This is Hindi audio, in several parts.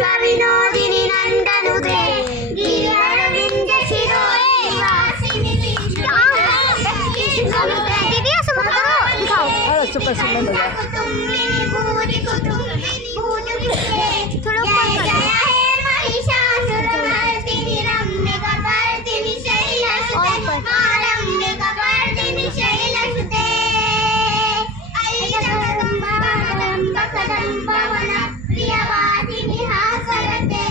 विश्वविनोदिनि नन्दनुते गिरिवरविन्दशिरोये वासिनि दीदी ऐसे मत करो दिखाओ चुप कर सुन ले कुटुम्बिनि भूरि कुटुम्बिनि थोड़ा ऊपर कर जय हे महिषासुरमर्दिनि रम्यकपर्दिनि शैलसुते रम्यकपर्दिनि शैलसुते प्रियवादिनि हासरते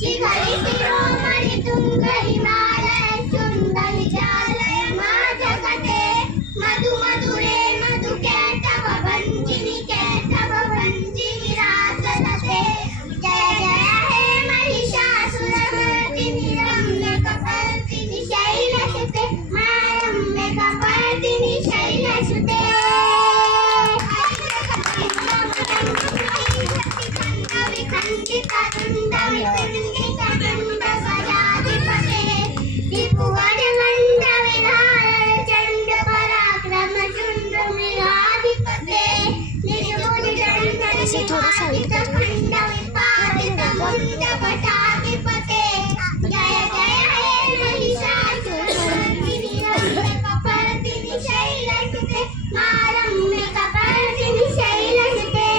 शिखरि शिरोमणि तुङ्गहिमालय चुण्डविचालय माजकटे मधु मधुरे मधुकैटव भञ्जिनि रासलते जय जय हे महिषासुरमर्दिनि रम्यकपर्दिनि शैलसुते रम्यकपर्दिनि शैलसुते थोड़ा सा जय जय हे महिषासुरमर्दिनि रम्यकपर्दिनि शैलसुते रम्यकपर्दिनि शैलसुते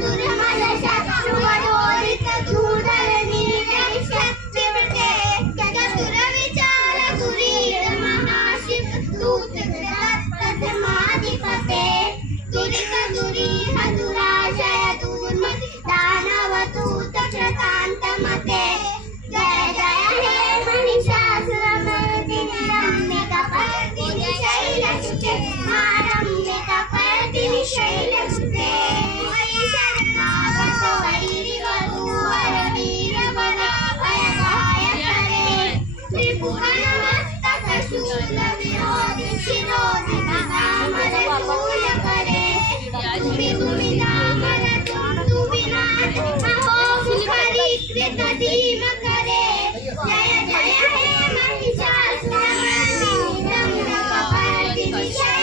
दुर्मल शत्रुवरोदित धूर्धर नीलय शक्तिवृते चतुरविचार सुरीर महाशिव दूत दत्तमाधिपते दुरित दुरीह दुराशय दूर्मति दानवदूत कृतान्तमते जय जय हे महिषासुरमर्दिनि रम्यकपर्दिनि शैलसुते रम्यकपर्दिनि शैलसुते शरणागत वैरिवधूवर वीरबलाभयगाय करे त्रिभुवनमस्तक शूलविरोधि शिरोधिनि दामरशूल करे तुमि दामर तुमु विनाश महोमुखरी कृतधीम करे जय जय हे महिषासुरमर्दिनि रम्यकपर्दिनि